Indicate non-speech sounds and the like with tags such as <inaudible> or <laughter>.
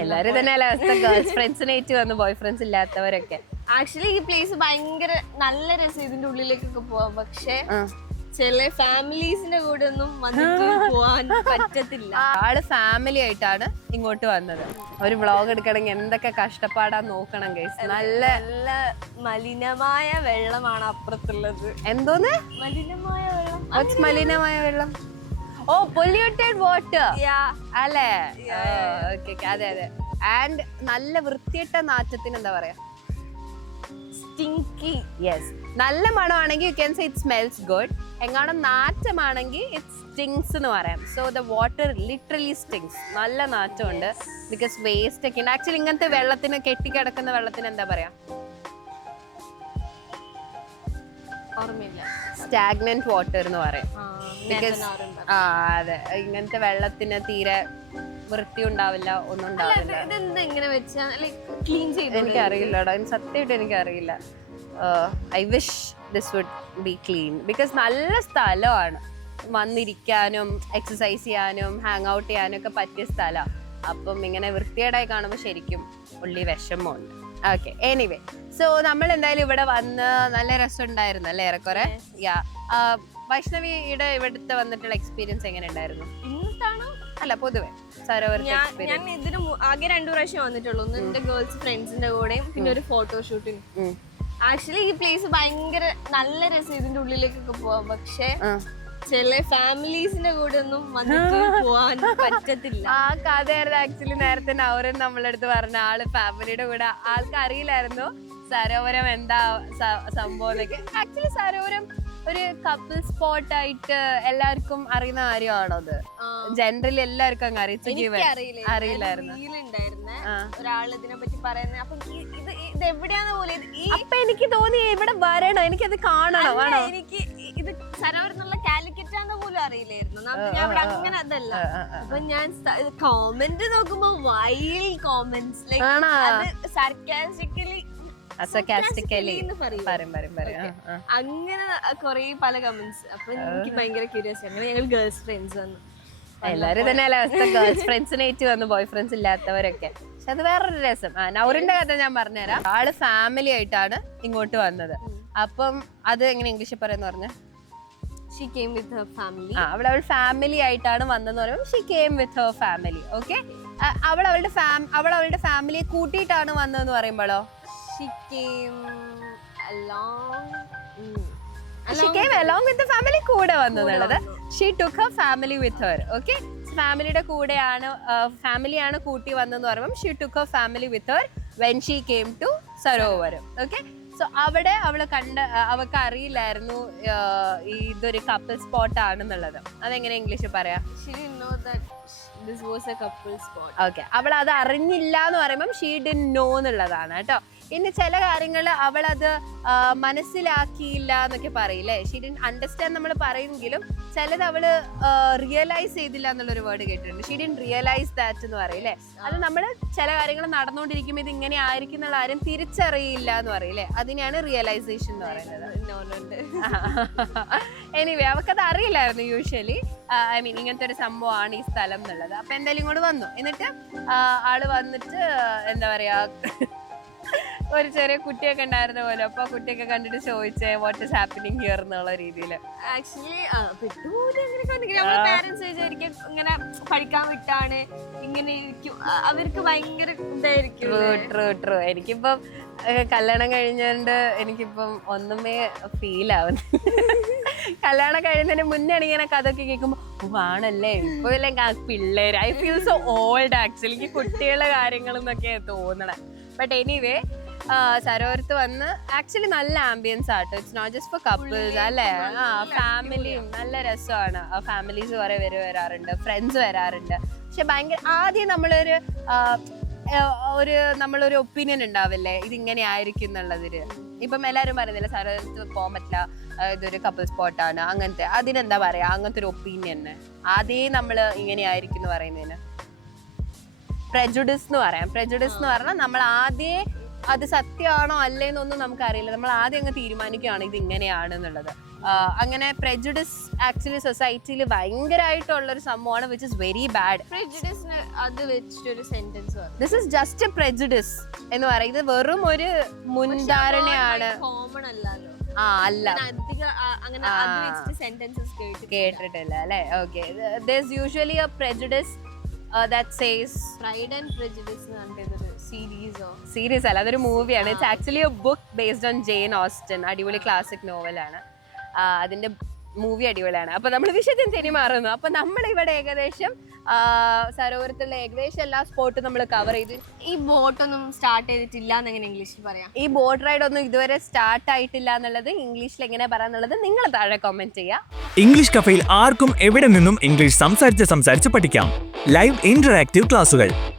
എല്ലാരും തന്നെ അവസ്ഥ? ഗേൾസ് ഫ്രണ്ട്സിനേറ്റ് വന്ന് ബോയ് ഫ്രണ്ട്സ് ഇല്ലാത്തവരൊക്കെ. ആക്ച്വലി ഈ പ്ലേസ് ഭയങ്കര നല്ല രസം ഇതിന്റെ ഉള്ളിലേക്കൊക്കെ പോവാം പക്ഷെ ചില ഫാമിലീസിന്റെ കൂടെ ഒന്നും വന്നിട്ട് പോവാൻ പറ്റത്തില്ല. ആൾ ഫാമിലി ആയിട്ടാണ് ഇങ്ങോട്ട് വന്നത്. ഒരു വ്ളോഗ് എടുക്കണമെങ്കിൽ എന്തൊക്കെ കഷ്ടപ്പാടാ നോക്കണം ഗൈസ് നല്ല നല്ല മലിനമായ വെള്ളമാണ് അപ്പുറത്തുള്ളത്. എന്തോന്ന്? മലിനമായ വെള്ളം. മലിനമായ വെള്ളം? Oh polluted water. അല്ലേ? ഓക്കെ അതെ അതെ. ആൻഡ് നല്ല വൃത്തിയിട്ട നാറ്റത്തിന് എന്താ പറയാ? സ്റ്റിങ്കി യെസ് നല്ല മണമാണെങ്കിൽ you can say it smells good എങ്ങാനും നാറ്റമാണെങ്കിൽ ഇറ്റ് സ്റ്റിങ്സ് എന്ന് പറയാം. So the water literally stings നല്ല നാറ്റമുണ്ട്. ബിക്കോസ് വേസ്റ്റ് ഒക്കെ ഉണ്ട്. ആക്ച്വലി ഇങ്ങനത്തെ വെള്ളത്തിന് കെട്ടിക്കിടക്കുന്ന വെള്ളത്തിന് എന്താ പറയാ? ഓർമ്മയില്ല. സ്റ്റാഗ്നന്റ് വാട്ടർ എന്ന് പറയും. നെപ്പനാറുണ്ട്. ആ അതെ. ഇങ്ങനത്തെ വെള്ളത്തിന് തീരെ വൃത്തി ഉണ്ടാവില്ല ഒന്നും ഉണ്ടാവില്ല ഇത് ഇതെന്താ ഇങ്ങനെ വെച്ചാ ക്ലീൻ ചെയ്ത് എനിക്ക് അറിയില്ല സത്യമായിട്ട് എനിക്ക് അറിയില്ല I wish this would be clean because നല്ല സ്ഥലമാണ്. വന്നിരിക്കാനും എക്സസൈസ് ചെയ്യാനും ഹാങ് ഔട്ട് ചെയ്യാനും ഒക്കെ പറ്റിയ സ്ഥലമാണ് അപ്പം ഇങ്ങനെ വൃത്തികേടായി കാണുമ്പോൾ ശരിക്കും ഉള്ളി വിഷമമുണ്ട്. ഓക്കെ എനിവേ സോ നമ്മൾ എന്തായാലും ഇവിടെ വന്ന് നല്ല രസം ഉണ്ടായിരുന്നു അല്ലേ ഏറെക്കുറെ? യാ വൈഷ്ണവിയുടെ ഇവിടുത്തെ വന്നിട്ടുള്ള എക്സ്പീരിയൻസ് എങ്ങനെ ഉണ്ടായിരുന്നു ഇന്നത്താണോ അല്ല പൊതുവെ സരോവരത്തെ ഞാൻ ഇതിന് ആകെ രണ്ടു പ്രാവശ്യം വന്നിട്ടുള്ളൂ. ഒന്ന് എന്റെ ഗേൾസ് ഫ്രണ്ട്സിന്റെ കൂടെയും പിന്നെ ഒരു ഫോട്ടോഷൂട്ടിന് ആക്ച്വലി ഈ പ്ലേസ് ഭയങ്കര നല്ല രസം. ഇതിന്റെ ഉള്ളിലേക്കൊക്കെ പോവാം. പക്ഷെ ചില ഫാമിലീസിന്റെ കൂടെ ഒന്നും <laughs> പോവാൻ പറ്റത്തില്ല. ആ കഥയായിരുന്നു ആക്ച്വലി നേരത്തെ നവരൻ നമ്മളടുത്ത് പറഞ്ഞ ആൾ ഫാമിലിയുടെ കൂടെ. ആൾക്ക് അറിയില്ലായിരുന്നു സരോവരം എന്താ സംഭവം ആക്ച്വലി സരോവരം ഒരു കപ്പിൾ സ്പോട്ട് ആയിട്ട് എല്ലാവർക്കും അറിയുന്ന കാര്യമാണോ അത്? ജനറൽ ജനറലി എല്ലാവർക്കും അങ്ങ് അറിയിച്ചു അറിയില്ലായിരുന്നു. ഒരാൾ ഇതിനെ പറ്റി പറയുന്നത്. അപ്പൊ ഇത് ഇത് എവിടെയാന്ന് പോലെ അപ്പൊ എനിക്ക് തോന്നി ഇവിടെ വരണോ? എനിക്കത് കാണണം ആണോ? എനിക്ക് ഇത് സരോവരെന്നുള്ള കാലിക്കറ്റ് ആണെന്ന് പോലും അറിയില്ലായിരുന്നു. ഞാൻ ഇവിടെ അങ്ങനെ അതല്ല. അപ്പൊ ഞാൻ കോമന്റ് നോക്കുമ്പോ വൈൽഡ് കോമെന്റ്സ് ലൈക് അത് സർക്കാസ്റ്റിക്കലി എന്ന് പറയും. പറയും പറയും ആ, ആ. അങ്ങനെ കൊറേ പല കമന്റ്സ് അപ്പൊ എനിക്ക് ഭയങ്കര ക്യൂരിയസ് അങ്ങനെ ഞങ്ങൾ ഗേൾസ് ഫ്രണ്ട്സ് വന്നു. എല്ലാരും തന്നെ അല്ല അവസ്ഥ? ഗേൾസ് ഫ്രണ്ട്സിനായിട്ട് വന്ന് ബോയ് ഫ്രണ്ട്സ് ഇല്ലാത്തവരൊക്കെ. പക്ഷെ അത് വേറൊരു രസം. ആ നൗറിന്റെ കഥ ഞാൻ പറഞ്ഞുതരാം. ആൾ ഫാമിലി ആയിട്ടാണ് ഇങ്ങോട്ട് വന്നത്. അപ്പം അത് എങ്ങനെ ഇംഗ്ലീഷിൽ പറയുന്ന പറഞ്ഞ? She came with her family ആ അവൾ അവൾ ഫാമിലി ആയിട്ടാണ് വന്നതെന്ന് പറയുമ്പോൾ she came with her family okay അവൾ അവളുടെ ഫാം അവൾ അവളുടെ ഫാമിലിയെ കൂട്ടിയിട്ടാണ് വന്നതെന്ന് പറയുമ്പോഴോ? She along. Mm. She came along with family കൂടെ വന്നെന്നുള്ളത് she took her family with her okay ഫാമിലിയുടെ കൂടെയാണ് ഫാമിലിയാണ് കൂട്ടി വന്നെന്ന് പറയുമ്പോൾ she took her family with her when she came to Sarovar okay so അവിടെ അവൾ കണ്ട അവൾക്ക് അറിയില്ലായിരുന്നു ഇതൊരു കപ്പിൾ സ്പോട്ട് ആണെന്നുള്ളത്. അതെങ്ങനെ ഇംഗ്ലീഷിൽ പറയാം? ഓക്കെ അവൾ അത് അറിഞ്ഞില്ല എന്ന് പറയുമ്പം ഷീ ഡിൻ നോ എന്നുള്ളതാണ് കേട്ടോ. ഇനി ചില കാര്യങ്ങൾ അവൾ അത് മനസ്സിലാക്കിയില്ല എന്നൊക്കെ പറയില്ലേ ഷീ ഡിൻ അണ്ടർസ്റ്റാൻഡ് നമ്മൾ പറയുമെങ്കിലും ചിലത് അവൾ റിയലൈസ് ചെയ്തില്ല എന്നുള്ളൊരു വേർഡ് കേട്ടിട്ടുണ്ട്. ഷീ ഡിൻ റിയലൈസ് ദാറ്റ് എന്ന് പറയില്ലേ അത് നമ്മൾ ചില കാര്യങ്ങൾ നടന്നുകൊണ്ടിരിക്കുമ്പോൾ ഇത് ഇങ്ങനെ ആയിരിക്കും എന്നുള്ള ആരും തിരിച്ചറിയില്ല എന്ന് പറയില്ലേ അതിനെയാണ് റിയലൈസേഷൻ എന്ന് പറയുന്നത്. <laughs> എനിവേ അവക്കത് അറിയില്ലായിരുന്നു യൂഷ്വലി ഐ മീൻ ഇങ്ങനത്തെ ഒരു സംഭവമാണ് ഈ സ്ഥലം എന്നുള്ളത്. അപ്പൊ എന്തായാലും ഇങ്ങോട്ട് വന്നു. എന്നിട്ട് ആൾ വന്നിട്ട് എന്താ പറയാ ഒരു ചെറിയ കുട്ടിയൊക്കെ ഉണ്ടായിരുന്ന പോലെ. അപ്പൊ കുട്ടിയൊക്കെ കണ്ടിട്ട് ചോദിച്ചേ വാട്ട് ഇസ് ഹാപ്പനിങ് ഹിയർ എന്നുള്ള രീതിയിൽ ആക്ച്വലി വിചാരിക്കും ഇങ്ങനെ പഠിക്കാൻ വിട്ടാണ്. ഇങ്ങനെ ഇരിക്കും. അവർക്ക് ഭയങ്കര ഇതായിരിക്കും ട്രൂ ട്രൂ ട്രൂ എനിക്കിപ്പം കല്യാണം കഴിഞ്ഞുകൊണ്ട് എനിക്കിപ്പം ഒന്നുമേ ഫീൽ ആവുന്നു കല്യാണം കഴിയുന്നതിന് മുന്നേ ഇങ്ങനെ കഥയൊക്കെ കേൾക്കുമ്പോൾ ഓ ആണല്ലേ? ഇപ്പൊ പിള്ളേർ പിള്ളേര്. I feel so old actually എനിക്ക് കുട്ടികളുടെ കാര്യങ്ങളെന്നൊക്കെ തോന്നണേ. ബട്ട് എനിവേ സരോവരത്ത് വന്ന് ആക്ച്വലി നല്ല ആംബിയൻസ് ആട്ടോ. It's not just for couples അല്ലേ? ആ ഫാമിലിയും നല്ല രസമാണ്. ഫാമിലീസ് കുറെ പേര് വരാറുണ്ട് ഫ്രണ്ട്സ് വരാറുണ്ട്. പക്ഷെ ഭയങ്കര ആദ്യം നമ്മളൊരു ഒരു നമ്മളൊരു ഒപ്പീനിയൻ ഉണ്ടാവില്ലേ? ഇതിങ്ങനെ ആയിരിക്കും എന്നുള്ളതിൽ. ഇപ്പം എല്ലാവരും പറയുന്നില്ല സരോവരത്ത് പോകാൻ പറ്റില്ല ഇതൊരു കപ്പിൾ സ്പോട്ടാണ് അങ്ങനത്തെ. അതിനെന്താ പറയാ? അങ്ങനത്തെ ഒരു ഒപ്പീനിയൻ ആദ്യം നമ്മൾ ഇങ്ങനെ ആയിരിക്കും എന്ന് പറയുന്നതിന്. പ്രജുഡിസ് എന്ന് പറയാം. പ്രജുഡിസ് എന്ന് പറഞ്ഞാൽ നമ്മൾ ആദ്യം അത് സത്യമാണോ അല്ലേന്നൊന്നും നമുക്കറിയില്ല. നമ്മൾ ആദ്യം അങ്ങ് തീരുമാനിക്കുകയാണ് ഇത് ഇങ്ങനെയാണെന്നുള്ളത് അങ്ങനെ പ്രെജുഡിസ് ആക്ച്വലി സൊസൈറ്റിയിൽ ഭയങ്കരമായിട്ടുള്ള ഒരു സംഭവമാണ് വിച്ച് ഇസ് വെരി ബാഡ് പ്രെജുഡിസിന് അത് വെച്ചിട്ടൊരു sentence this is just prejudice എന്ന് പറയുന്നത് വെറും ഒരു മുൻധാരണയാണ്. കോമൺ അല്ലല്ലോ. ആ അല്ല. കേട്ടിട്ടില്ല. അല്ലേ? Okay usually a prejudice that says pride and prejudice സീരീസോ? Series അല്ല അതൊരു മൂവിയാണ്. It's actually a book based on Jane Austen അടിപൊളി ക്ലാസിക് നോവലാണ് അതിന്റെ മൂവി അടിപൊളിയാണ്. അപ്പൊ നമ്മൾ വിഷയത്തിന് തെരിമാറുന്നു അപ്പൊ നമ്മൾ ഇവിടെ ഏകദേശം സരോവരത്തിലുള്ള സരോവരത്തുള്ള ഏകദേശം എല്ലാ സ്പോട്ടും നമ്മൾ കവർ ചെയ്തു. ഈ ബോട്ട് ഒന്നും സ്റ്റാർട്ട് ചെയ്തിട്ടില്ല എന്ന് എങ്ങനെ ഇംഗ്ലീഷിൽ പറയാം? ഈ ബോട്ട് റൈഡ് ഒന്നും ഇതുവരെ സ്റ്റാർട്ട് ആയിട്ടില്ല എന്നുള്ളത് ഇംഗ്ലീഷിൽ എങ്ങനെ പറയാന്നുള്ളത് നിങ്ങൾ താഴെ കമന്റ് ചെയ്യാം. ഇംഗ്ലീഷ് കഫയിൽ ആർക്കും എവിടെ നിന്നും ഇംഗ്ലീഷ് സംസാരിച്ച് സംസാരിച്ച് പഠിക്കാം. ലൈവ് ഇന്ററാക്റ്റീവ് ക്ലാസുകൾ